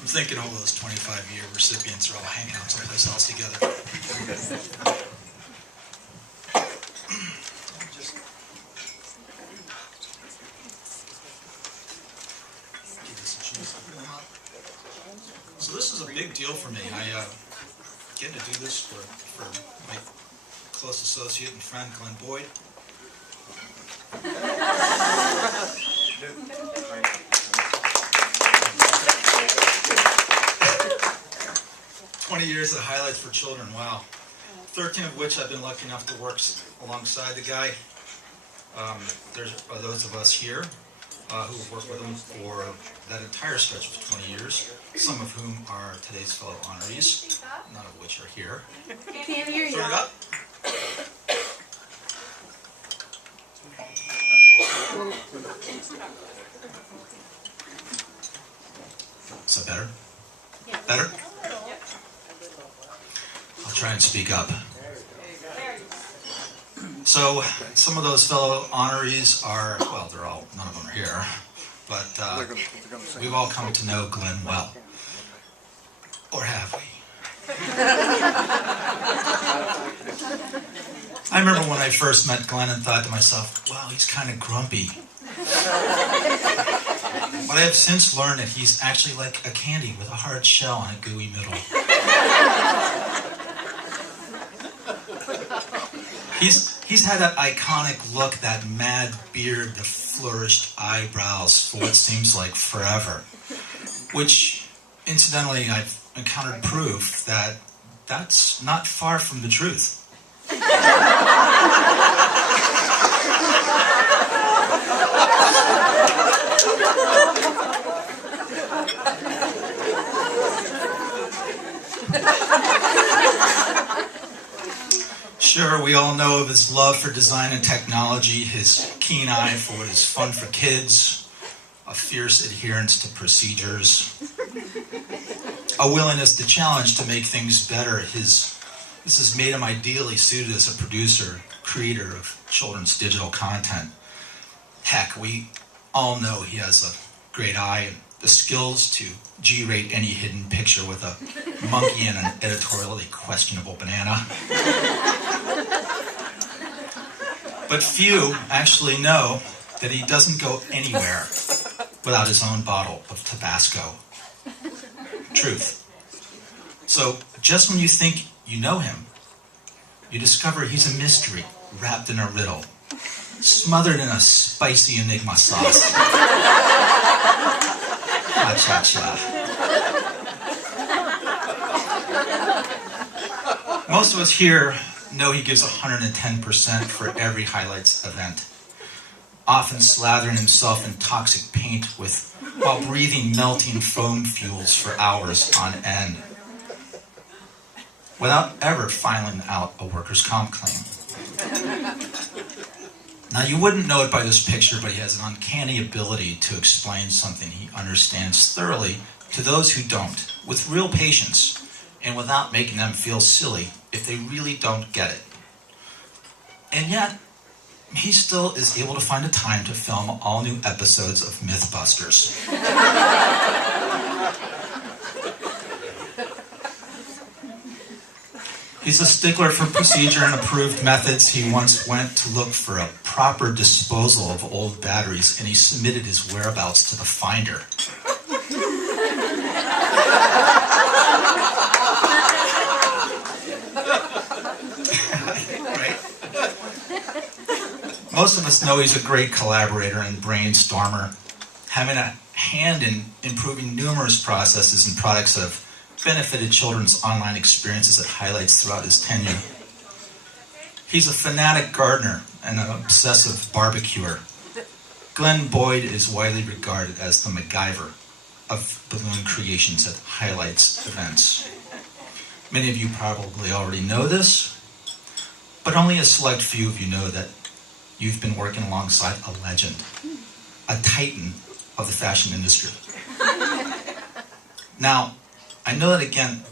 I'm thinking all those 25-year recipients are all hanging out someplace else together. So this is a big deal for me. I get to do this for my close associate and friend, Glenn Boyd. 20 years of highlights for children, wow. 13 of which I've been lucky enough to work alongside the guy. There's those of us here who have worked with him for that entire stretch of 20 years, some of whom are today's fellow honorees, none of which are here. Can't hear you. Turn it up. Is that better? Yeah. Better? I'll try and speak up. So, some of those fellow honorees are, well, none of them are here, but we've all come to know Glenn well. Or have we? I remember when I first met Glenn and thought to myself, wow, he's kind of grumpy. But I have since learned that he's actually like a candy with a hard shell and a gooey middle. He's had that iconic look, that mad beard, the flourished eyebrows for what seems like forever. Which, incidentally, I've encountered proof that that's not far from the truth. Sure, we all know of his love for design and technology, his keen eye for what is fun for kids, a fierce adherence to procedures, a willingness to challenge to make things better. This has made him ideally suited as a producer, creator of children's digital content. Heck, we all know he has a great eye and the skills to G-rate any hidden picture with a monkey and an editorially questionable banana. But few actually know that he doesn't go anywhere without his own bottle of Tabasco. Truth. So, just when you think you know him, you discover he's a mystery wrapped in a riddle, smothered in a spicy enigma sauce. Cha-cha-cha. Most of us here know he gives 110% for every highlights event, often slathering himself in toxic paint while breathing melting foam fuels for hours on end, without ever filing out a workers' comp claim. Now, you wouldn't know it by this picture, but he has an uncanny ability to explain something he understands thoroughly to those who don't, with real patience, and without making them feel silly if they really don't get it. And yet, he still is able to find a time to film all new episodes of Mythbusters. He's a stickler for procedure and approved methods. He once went to look for a proper disposal of old batteries, and he submitted his whereabouts to the finder. Right? Most of us know he's a great collaborator and brainstormer, having a hand in improving numerous processes and products that have benefited children's online experiences at highlights throughout his tenure. He's a fanatic gardener and an obsessive barbecuer. Glenn Boyd is widely regarded as the MacGyver of balloon creations at highlights events. Many of you probably already know this, but only a select few of you know that you've been working alongside a legend, a titan of the fashion industry. Now, I know that again,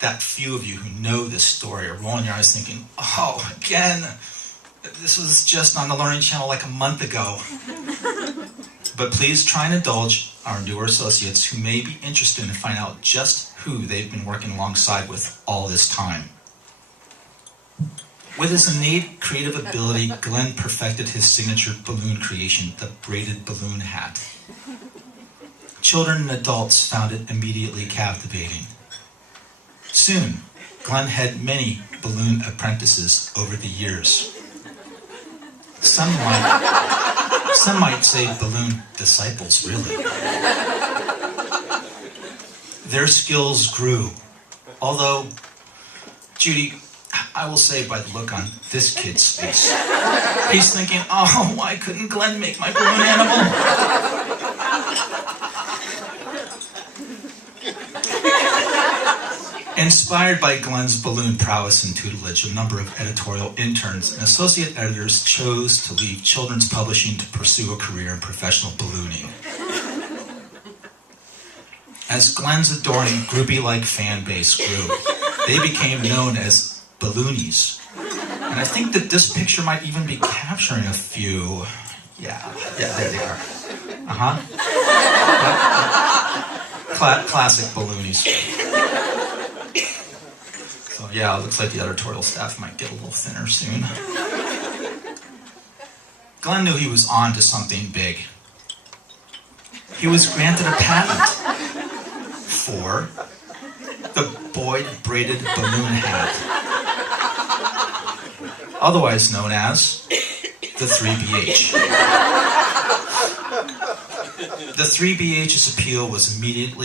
that few of you who know this story are rolling your eyes thinking, oh, again, This was just on the Learning Channel like a month ago. But please try and indulge our newer associates who may be interested in finding out just who they've been working alongside with all this time. With his innate creative ability, Glenn perfected his signature balloon creation, the braided balloon hat. Children and adults found it immediately captivating. Soon, Glenn had many balloon apprentices over the years. Some might say balloon disciples, really. Their skills grew. Although, Judy, I will say by the look on this kid's face, he's thinking, oh, why couldn't Glenn make my balloon animal? Inspired by Glenn's balloon prowess and tutelage, a number of editorial interns and associate editors chose to leave children's publishing to pursue a career in professional ballooning. As Glenn's adoring groupie-like fan base grew, they became known as balloonies. And I think that this picture might even be capturing a few. Yeah, there they are. Classic balloonies. So yeah, it looks like the editorial staff might get a little thinner soon. Glenn knew he was on to something big. He was granted a patent for the Boyd braided balloon hat, otherwise known as the 3BH. The 3BH's appeal was immediate,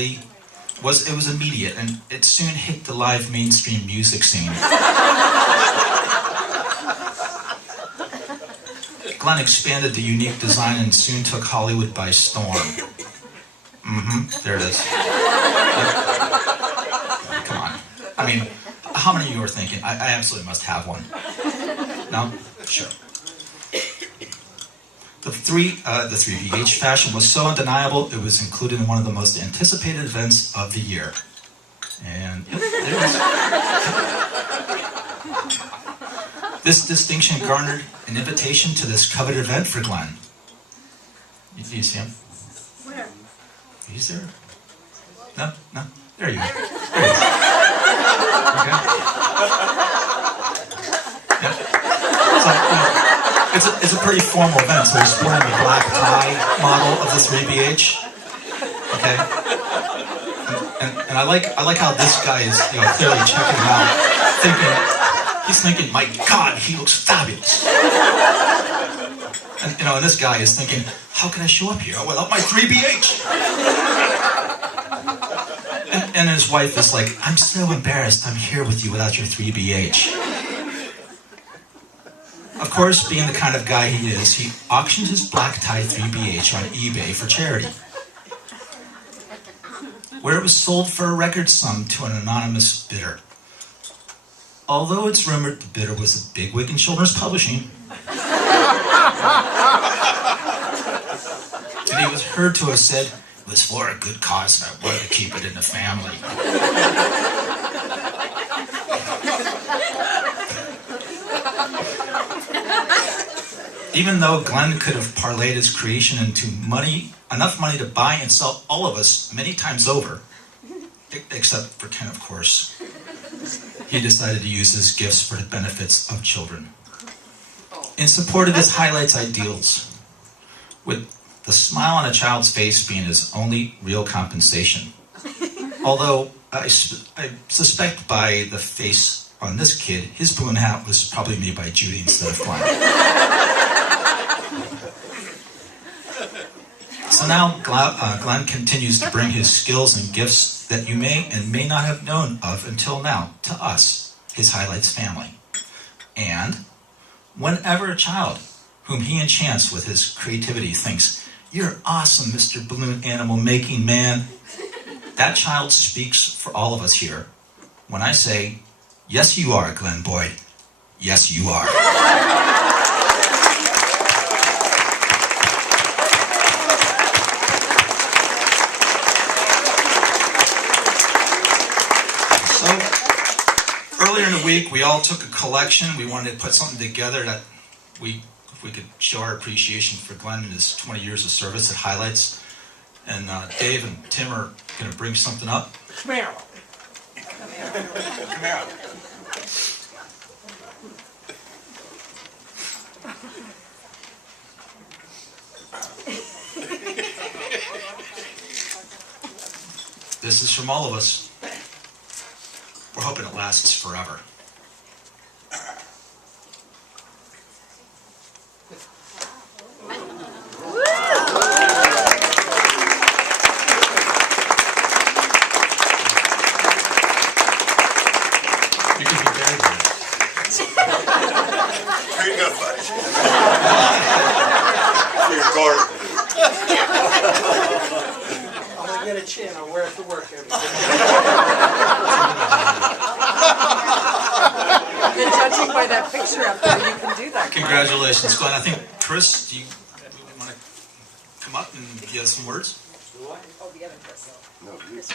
and it soon hit the live mainstream music scene. Glenn expanded the unique design and soon took Hollywood by storm. There it is. Come on. I mean, how many of you are thinking, I absolutely must have one? No? Sure. The 3BH fashion was so undeniable, it was included in one of the most anticipated events of the year. And yep, there it is. This distinction garnered an invitation to this coveted event for Glenn. You see him? Where? He's there. No? There you go. There he is. Okay. Yeah. So, it's a pretty formal event, so he's sporting the black tie model of the 3BH. Okay? And I like how this guy is clearly checking him out, he's thinking, my God, he looks fabulous. And this guy is thinking, how can I show up here without my 3BH? And his wife is like, I'm so embarrassed I'm here with you without your 3BH. Of course, being the kind of guy he is, he auctioned his black tie 3BH on eBay for charity, where it was sold for a record sum to an anonymous bidder. Although it's rumored the bidder was a bigwig in children's publishing, and he was heard to have said it was for a good cause and I wanted to keep it in the family. Even though Glenn could have parlayed his creation into enough money to buy and sell all of us many times over, except for Ken, of course, he decided to use his gifts for the benefits of children. In support of his highlights ideals, with the smile on a child's face being his only real compensation. Although I suspect by the face on this kid, his balloon hat was probably made by Judy instead of Glenn. So now Glenn continues to bring his skills and gifts that you may and may not have known of until now to us, his Highlights family. And whenever a child whom he enchants with his creativity thinks, "You're awesome, Mr. Balloon Animal Making Man," that child speaks for all of us here when I say, yes you are, Glenn Boyd. Yes you are. Earlier in the week, we all took a collection. We wanted to put something together that if we could show our appreciation for Glenn and his 20 years of service at highlights. And Dave and Tim are going to bring something up. Come here. This is from all of us. We're hoping it lasts forever. You can be very good. Here you go, buddy. For your garden. I'm gonna get a chin. I'll wear it to work every day. And judging by that picture up there, you can do that. Congratulations, Glenn. I think, Chris, do you want to come up and give us some words? Oh, the other Chris. No, you. Chris.